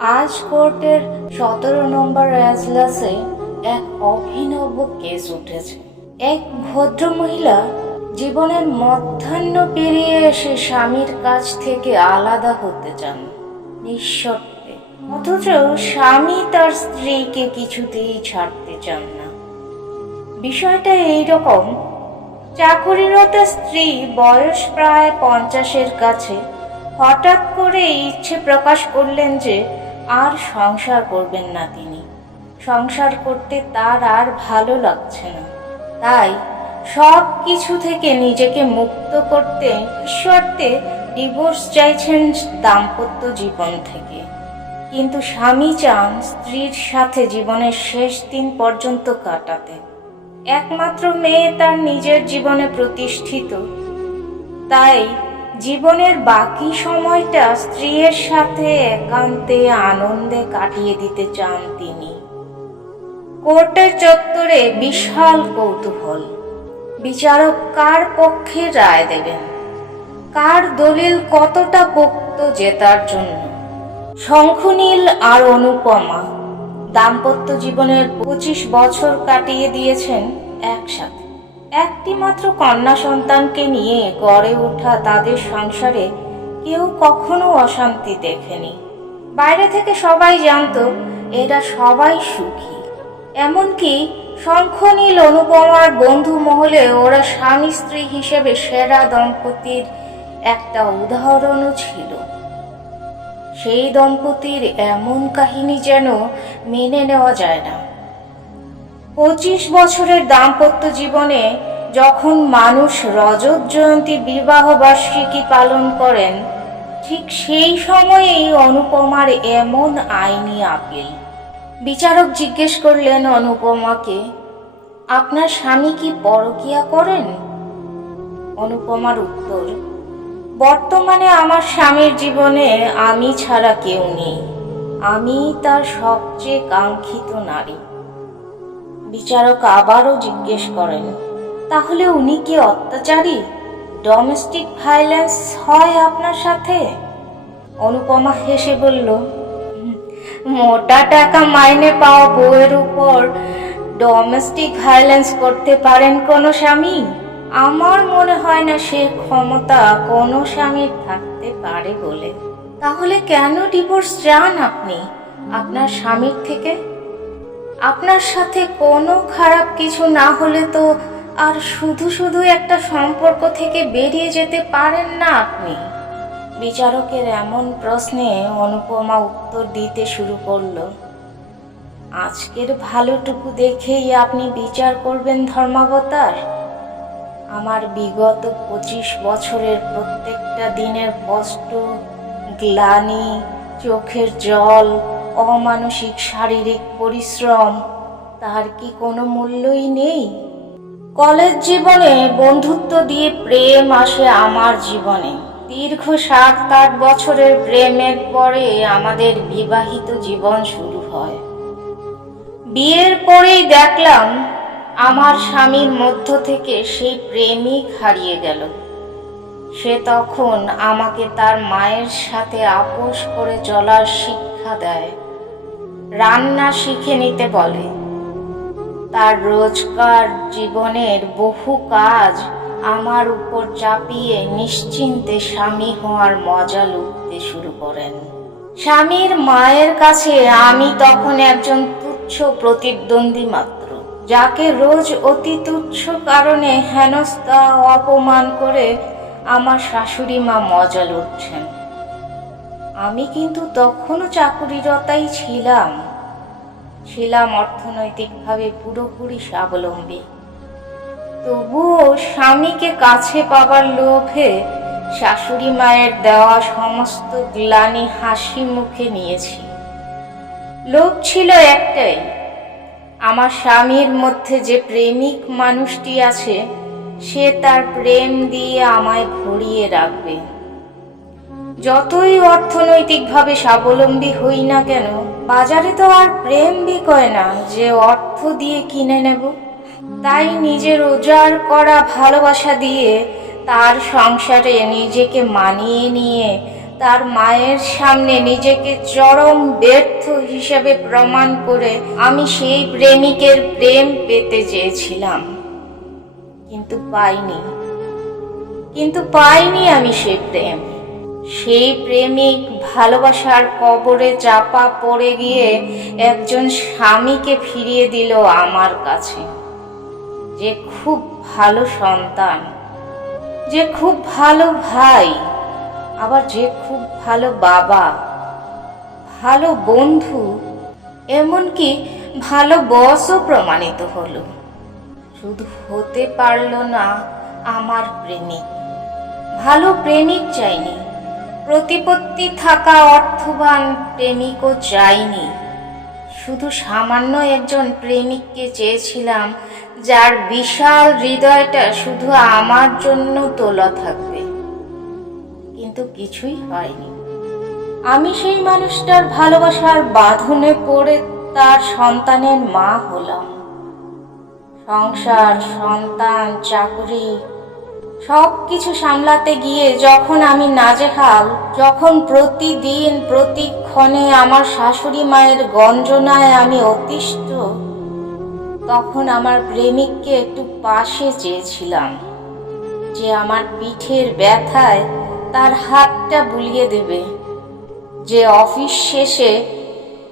আজ কোর্টের সতেরো নম্বর এজলাসে এক অভিনব কেস উঠেছে। এক ভদ্র মহিলা জীবনের মধ্যাহ্ন পেরিয়ে এসে স্বামীর কাছ থেকে আলাদা হতে চান, নিঃশর্তে। অথচ স্বামী তার স্ত্রীকে কিছুতেই ছাড়তে চান না। বিষয়টা এইরকম, চাকুরিরত স্ত্রী বয়স প্রায় পঞ্চাশের কাছে হঠাৎ করে ইচ্ছে প্রকাশ করলেন যে আর সংসার করবেন না তিনি। সংসার করতে তার আর ভালো লাগছে না। তাই সব কিছু থেকে নিজেকে মুক্ত করতে ঈশ্বরতে ডিভোর্স চাইছেন দাম্পত্য জীবন থেকে। কিন্তু স্বামী চান স্ত্রীর সাথে জীবনের শেষ দিন পর্যন্ত কাটাতে। একমাত্র মেয়ে তার নিজের জীবনে প্রতিষ্ঠিত। তাই জীবনের বাকি সময়টা স্ত্রীর সাথে একান্তে আনন্দে কাটিয়ে দিতে চান তিনি। কোর্টের চত্বরে বিশাল কৌতূহল। বিচারক কার পক্ষে রায় দেবেন? কার দলিল কতটা পোক্ত জেতার জন্য? শঙ্খনীল আর অনুপমা দাম্পত্য জীবনের পঁচিশ বছর কাটিয়ে দিয়েছেন একসাথে। একটি মাত্র কন্যা সন্তানকে নিয়ে গড়ে ওঠা তাদের সংসারে কেউ কখনো অশান্তি দেখেনি। বাইরে থেকে সবাই জানত, এরা সবাই সুখী। এমনকি শঙ্খনীল অনুপমার বন্ধু মহলে ওরা স্বামী স্ত্রী হিসেবে সেরা দম্পতির একটা উদাহরণও ছিল। সেই দম্পতির এমন কাহিনী যেন মেনে নেওয়া যায় না। পঁচিশ বছরের দাম্পত্য জীবনে যখন মানুষ রজত জয়ন্তী বিবাহ বার্ষিকী পালন করেন, ঠিক সেই সময়েই অনুপমার এমন আইনি আপিল। বিচারক জিজ্ঞেস করলেন অনুপমাকে, আপনার স্বামী কি পরকিয়া করেন? অনুপমার উত্তর, বর্তমানে আমার স্বামীর জীবনে আমি ছাড়া কেউ নেই। আমি তার সবচেয়ে কাঙ্ক্ষিত নারী। বিচারক আবারও জিজ্ঞেস করেন, তাহলে উনি কি অত্যাচারী? ডোমেস্টিক ভায়োলেন্স হয় আপনার সাথে? অনুপমা হেসে বলল, মোটা টাকা মাইনে পাওয়া বউয়ের উপর ডোমেস্টিক ভায়োলেন্স করতে পারেন কোনো স্বামী? আমার মনে হয় না সে ক্ষমতা কোনো স্বামীর থাকতে পারে বলে। তাহলে কেন ডিভোর্স চান আপনি? আপনার স্বামীর থেকে? আপনার সাথে কোনো খারাপ কিছু না হলে তো আর শুধু শুধু একটা সম্পর্ক থেকে বেরিয়ে যেতে পারেন না আপনি। বিচারকের এমন প্রশ্নে অনুপমা উত্তর দিতে শুরু করল, আজকের ভালোটুকু দেখেই আপনি বিচার করবেন ধর্মাবতার। আমার বিগত পঁচিশ বছরের প্রত্যেকটা দিনের কষ্ট, গ্লানি, চোখের জল অমানসিক শারীরিক পরিশ্রম, তার কি কোনো মূল্যই নেই? কলেজ জীবনে বন্ধুত্ব দিয়ে প্রেম আসে আমার জীবনে। দীর্ঘ সাত আট বছরের প্রেমের পরে আমাদের বিবাহিত জীবন শুরু হয়। বিয়ের পরেই দেখলাম আমার স্বামীর মধ্য থেকে সেই প্রেমিক হারিয়ে গেল। সে তখন আমাকে তার মায়ের সাথে আপোষ করে চলার শিক্ষা দেয়। রান্না শিখে নিতে বলে। তার রোজকার জীবনের বহু কাজ আমার উপর চাপিয়ে নিশ্চিন্তে স্বামী হওয়ার মজা লুটতে শুরু করেন। স্বামীর মায়ের কাছে আমি তখন একজন তুচ্ছ প্রতিদ্বন্দ্বী মাত্র, যাকে রোজ অতি তুচ্ছ কারণে হেনস্থা, অপমান করে আমার শাশুড়ি মা মজা লুটছেন। আমি কিন্তু তখনও চাকুরিরতাই ছিলাম। ছিলাম অর্থনৈতিকভাবে পুরোপুরি স্বাবলম্বী। তবুও স্বামীকে কাছে পাবার লোভে শাশুড়ি মায়ের দেওয়া সমস্ত গ্লানি হাসি মুখে নিয়েছি। লোভ ছিল একটাই। আমার স্বামীর মধ্যে যে প্রেমিক মানুষটি আছে, সে তার প্রেম দিয়ে আমায় ভরিয়ে রাখবে। যতই অর্থনৈতিকভাবে স্বাবলম্বী হই না কেন, বাজারে তো আর প্রেম বিকয় না যে অর্থ দিয়ে কিনে নেব। তাই নিজের রোজগার করা ভালোবাসা দিয়ে তার সংসারে নিজেকে মানিয়ে নিয়ে, তার মায়ের সামনে নিজেকে চরম ব্যর্থ হিসেবে প্রমাণ করে আমি সেই প্রেমিকের প্রেম পেতে চেয়েছিলাম। কিন্তু পাইনি। কিন্তু পাইনি আমি সেই প্রেম। সেই প্রেমিক ভালোবাসার কবরে চাপা পড়ে গিয়ে একজন স্বামীকে ফিরিয়ে দিল আমার কাছে। যে খুব ভালো সন্তান, যে খুব ভালো ভাই, আবার যে খুব ভালো বাবা, ভালো বন্ধু, এমনকি ভালো বসও প্রমাণিত হলো। শুধু হতে পারল না আমার প্রেমিক, ভালো প্রেমিক চাইনি। প্রতিপত্তি থাকা অর্থবান প্রেমিকও চাইনি শুধু সামান্য একজন প্রেমিককে চেয়েছিলাম, যার বিশাল হৃদয়টা শুধু আমার জন্য তোলা থাকবে। কিন্তু কিছুই হয়নি। আমি সেই মানুষটার ভালোবাসার বাঁধনে পড়ে তার সন্তানের মা হলাম। সংসার, সন্তান, চাকরি সব কিছু সামলাতে গিয়ে যখন আমি নাজেহাল, যখন প্রতিদিন, প্রতিক্ষণে আমার শাশুড়ি মায়ের গঞ্জনায় আমি অতিষ্ঠ, তখন আমার প্রেমিককে একটু পাশে চেয়েছিলাম, যে আমার পিঠের ব্যথায় তার হাতটা বুলিয়ে দেবে, যে অফিস শেষে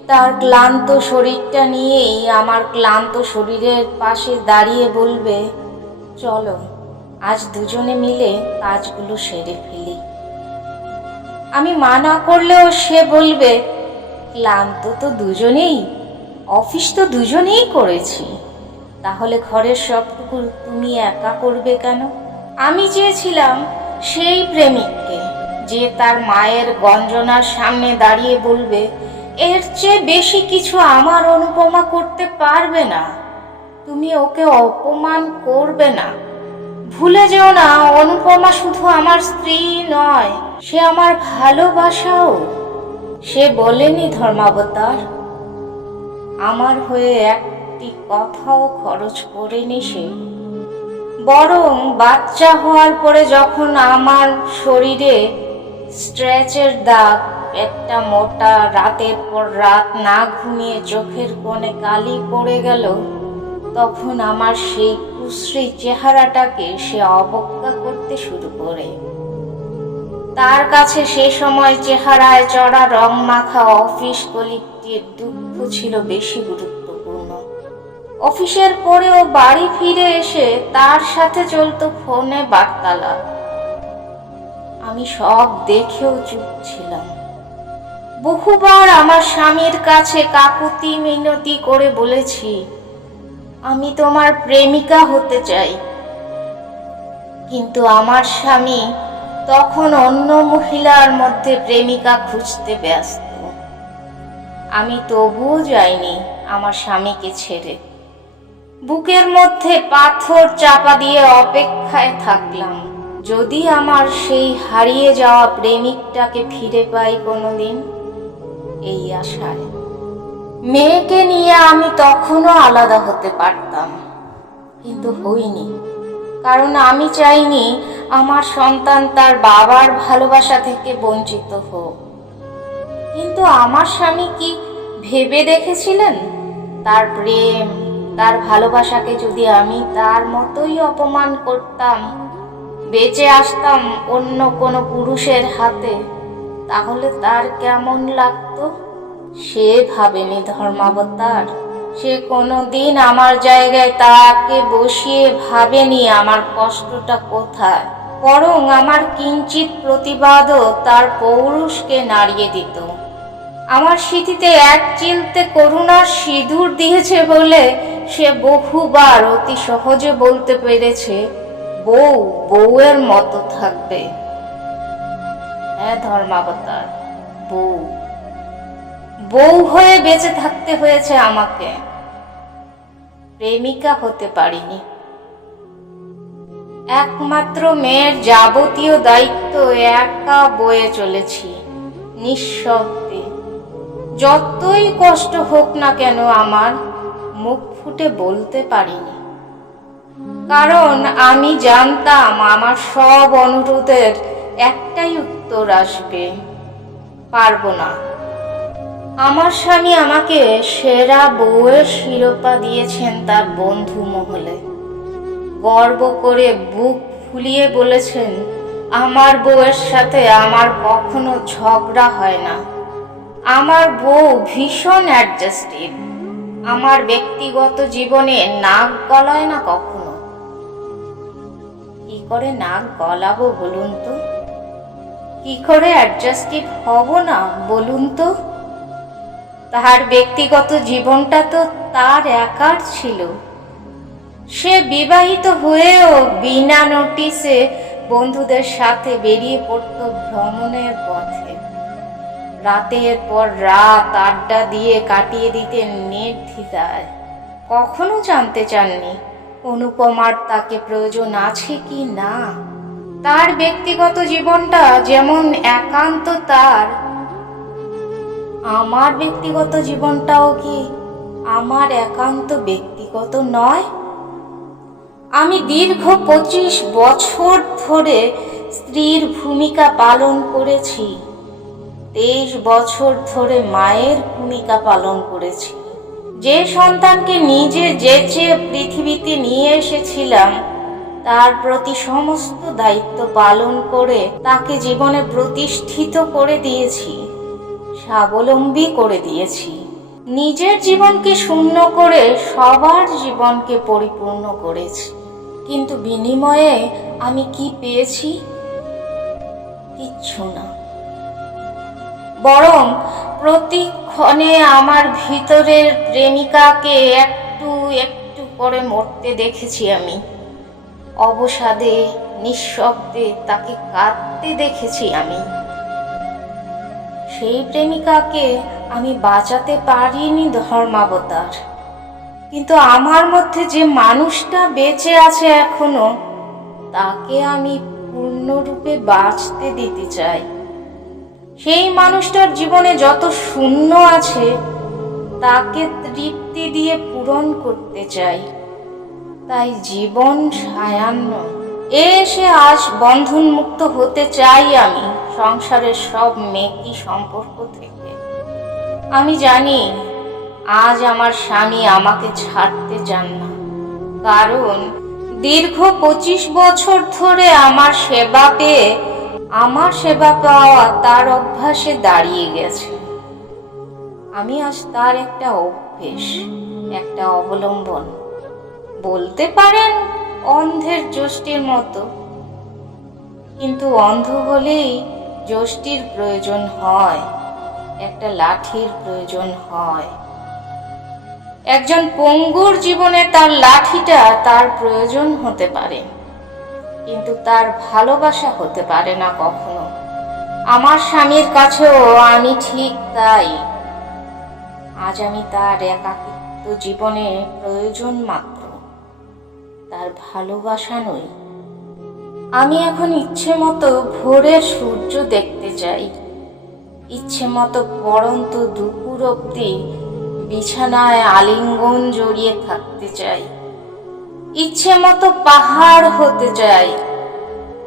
তার ক্লান্ত শরীরটা নিয়েই আমার ক্লান্ত শরীরের পাশে দাঁড়িয়ে বলবে, চলো। আজ দুজনে মিলে কাজগুলো সেরে ফেলি। আমি মানা করলেও সে বলবে, ক্লান্ত তো দুজনেই, অফিস তো দুজনেই করেছি। তাহলে ঘরের সবটুকু তুমি একা করবে কেন? আমি চেয়েছিলাম সেই প্রেমিককে, যে তার মায়ের গঞ্জনার সামনে দাঁড়িয়ে বলবে, এর চেয়ে বেশি কিছু আমার অনুপমা করতে পারবে না। তুমি ওকে অপমান করবে না। ভুলে যেও না, অনুপমা শুধু আমার স্ত্রী নয়, সে আমার ভালোবাসাও। সে বলেনি ধর্মাবতার। আমার হয়ে একটি কথাও খরচ করেনি সে। বরং বাচ্চা হওয়ার পরে যখন আমার শরীরে স্ট্রেচের দাগ, একটা মোটা রাতের পর রাত না ঘুমিয়ে চোখের কোণে কালি পড়ে গেল, তখন আমার সেই কুশ্রী চেহারাটাকে সে অবজ্ঞা করতে শুরু করে। তার কাছে সে সময় চেহারায় চড়া রং মাখা অফিস কলিগটির দুঃখ ছিল বেশি গুরুত্বপূর্ণ। অফিসের পরেও বাড়ি ফিরে এসে তার সাথে চলতো ফোনে বার্তালাপ। আমি সব দেখেও চুপ ছিলাম। বহুবার আমার স্বামীর কাছে কাকুতি মিনতি করে বলেছি আমি তোমার প্রেমিকা হতে চাই। কিন্তু আমার স্বামী তখন অন্য মহিলার মধ্যে প্রেমিকা খুঁজতে ব্যস্ত। আমি তবুও যাইনি আমার স্বামীকে ছেড়ে। বুকের মধ্যে পাথর চাপা দিয়ে অপেক্ষায় থাকলাম। যদি আমার সেই হারিয়ে যাওয়া প্রেমিকটাকে ফিরে পাই কোনোদিন, এই আশায়। মেয়েকে নিয়ে আমি তখনও আলাদা হতে পারতাম। কিন্তু হইনি। কারণ আমি চাইনি আমার সন্তান তার বাবার ভালোবাসা থেকে বঞ্চিত হোক। কিন্তু আমার স্বামী কি ভেবে দেখেছিলেন? তার প্রেম, তার ভালোবাসাকে যদি আমি তার মতোই অপমান করতাম, বেঁচে আসতাম অন্য কোনো পুরুষের হাতে, তাহলে তার কেমন লাগতো? সে ভাবেনি ধর্মাবতার। সে কোনোদিন আমার জায়গায় তাকে বসিয়ে ভাবেনি আমার কষ্টটা কোথায়। বরং আমার কিঞ্চিত প্রতিবাদও তার পৌরুষকে নাড়িয়ে দিত। আমার স্মৃতিতে এক চিলতে করুণার সিঁদুর দিয়েছে বলে সে বহুবার অতি সহজে বলতে পেরেছে, বউ, বউয়ের মতো থাকবে। হ্যাঁ ধর্মাবতার, বউ। বউ হয়ে বেঁচে থাকতে হয়েছে আমাকে। প্রেমিকা হতে পারিনি। একমাত্র মেয়ের যাবতীয় দায়িত্ব একা বয়ে চলেছি, নিঃশব্দে। যতই কষ্ট হোক না কেন আমার মুখ ফুটে বলতে পারিনি। কারণ আমি জানতাম আমার সব অনুরোধের একটাই উত্তর আসবে, পারব না। আমার স্বামী আমাকে সেরা বউয়ের শিরোপা দিয়েছেন তার বন্ধু মহলে। গর্ব করে বুক ফুলিয়ে বলেছেন, আমার বউয়ের সাথে আমার কখনো ঝগড়া হয় না। আমার বউ ভীষণ অ্যাডজাস্টিভ আমার ব্যক্তিগত জীবনে নাক গলায় না কখনো। কি করে নাক গলাবো বলুন তো? কি করে অ্যাডজাস্টিভ হব না বলুন তো? তার ব্যক্তিগত জীবনটা তো তার একার ছিল। সে বিবাহিত হয়েও বিনা নোটিসে বন্ধুদের সাথে বেরিয়ে পড়তো ভ্রমণের পথে। রাতের পর রাত আড্ডা দিয়ে কাটিয়ে দিতেন নির্দ্বিধায়। কখনো জানতে চাননি অনুপমার তাকে প্রয়োজন আছে কি না। তার ব্যক্তিগত জীবনটা যেমন একান্ত তার আমার ব্যক্তিগত জীবনটাও কি আমার একান্ত ব্যক্তিগত নয়? আমি দীর্ঘ পঁচিশ বছর ধরে স্ত্রীর ভূমিকা পালন করেছি। তেইশ বছর ধরে মায়ের ভূমিকা পালন করেছি। যে সন্তানকে নিজে যেচে পৃথিবীতে নিয়ে এসেছিলাম, তার প্রতি সমস্ত দায়িত্ব পালন করে তাকে জীবনে প্রতিষ্ঠিত করে দিয়েছি। স্বাবলম্বী করে দিয়েছি। নিজের জীবনকে শূন্য করে সবার জীবনকে পরিপূর্ণ করেছি। কিন্তু বিনিময়ে আমি কি পেয়েছি? কিচ্ছু না। বরং প্রতিক্ষণে আমার ভিতরের প্রেমিকাকে একটু একটু করে মরতে দেখেছি আমি। অবসাদে, নিঃশব্দে তাকে কাঁদতে দেখেছি আমি। সেই প্রেমিকাকে আমি বাঁচাতে পারিনি ধর্মাবতার। কিন্তু আমার মধ্যে যে মানুষটা বেঁচে আছে এখনও, তাকে আমি পূর্ণরূপে বাঁচতে দিতে চাই। সেই মানুষটার জীবনে যত শূন্য আছে, তাকে তৃপ্তি দিয়ে পূরণ করতে চাই। তাই জীবন সায়ান্ন। এসে আজ বন্ধন মুক্ত হতে চাই আমি। সংসারের সব মেকি সম্পর্ক থেকে। আমি জানি আজ আমার স্বামী আমাকে ছাড়তে চান না। কারণ দীর্ঘ পঁচিশ বছর ধরে আমার সেবা পেয়ে, আমার সেবা পাওয়া তার অভ্যাসে দাঁড়িয়ে গেছে। আমি আজ তার একটা অভ্যেস, একটা অবলম্বন। বলতে পারেন অন্ধের যষ্টির মতো। কিন্তু অন্ধ হলেই যষ্টির প্রয়োজন হয়, একটা লাঠির প্রয়োজন হয়। একজন পঙ্গুর জীবনে তার লাঠিটা তার প্রয়োজন হতে পারে, কিন্তু তার ভালোবাসা হতে পারে না কখনো। আমার স্বামীর কাছেও আমি ঠিক তাই। আজ আমি তার একাকিত্ব জীবনে প্রয়োজন মাত্র। তার ভালোবাসা নই আমি এখন ইচ্ছে মতো ভোরের সূর্য দেখতে চাই ইচ্ছে মতো পরন্ত দুপুর অব্দি বিছানায় আলিঙ্গন জড়িয়ে থাকতে চাই। ইচ্ছে মতো পাহাড় হতে চাই।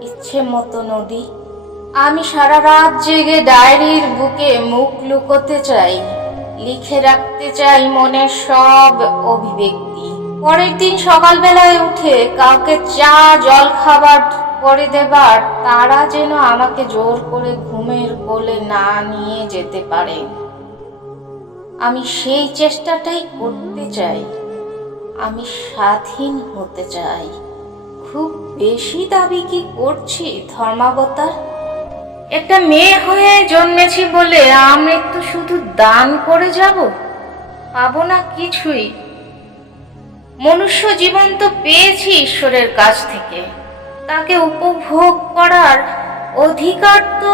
ইচ্ছে মতো নদী। আমি সারা রাত জেগে ডায়েরির বুকে মুখ লুকোতে চাই। লিখে রাখতে চাই মনের সব অভিব্যক্তি। পরের দিন সকালবেলায় উঠে কাউকে চা জল খাবার করে দেবার, তারা যেন আমাকে জোর করে ঘুমের কোলে না নিয়ে যেতে পারে। আমি সেই চেষ্টাটাই করতে চাই। আমি স্বাধীন হতে চাই। খুব বেশি দাবি কি করছি, ধর্মাবতার? একটা মেয়ে হয়ে জন্মেছি বলে আমি একটু শুধু দান করে যাব? পাবো না কিছুই। মনুষ্য জীবন তো পেয়েছি ঈশ্বরের কাছ থেকে। তাকে উপভোগ করার অধিকার তো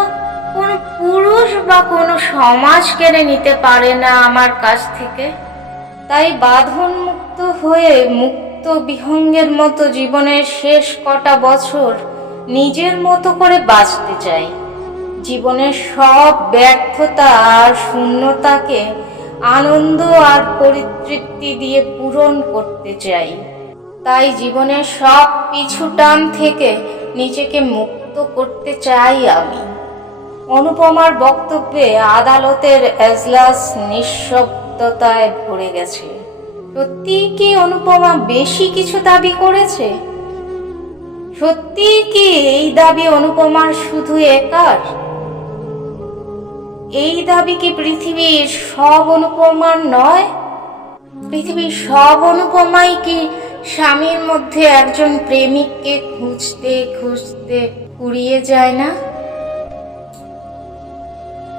কোনো পুরুষ বা কোনো সমাজ কেড়ে নিতে পারে না আমার কাছ থেকে। তাই বাঁধন মুক্ত হয়ে মুক্ত বিহঙ্গের মতো জীবনের শেষ কটা বছর নিজের মতো করে বাঁচতে চাই। জীবনের সব ব্যর্থতা আর শূন্যতাকে আনন্দ আর পরিতৃপ্তি দিয়ে পূরণ করতে চাই। তাই জীবনের সব পিছু টান থেকে নিজেকে মুক্ত করতে চাই আমি। অনুপমার বক্তব্যে আদালতের এজলাস নিঃশব্দতায় ভরে গেছে। সত্যি কি অনুপমা বেশি কিছু দাবি করেছে? সত্যি কি এই দাবি অনুপমার শুধু একার? এই দাবি কি পৃথিবীর সব অনুপমার নয়? পৃথিবীর সব অনুপমাই কি স্বামীর মধ্যে একজন প্রেমিককে খুঁজতে খুঁজতে ফুরিয়ে যায় না?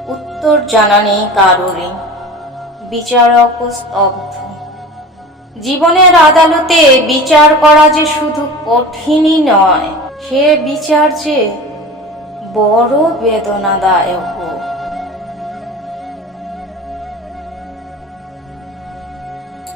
উত্তর জানা নেই কারোরই। বিচারক স্তব্ধ। জীবনের আদালতে বিচার করা যে শুধু কঠিনই নয়, সে বিচার যে বড় বেদনাদায়ক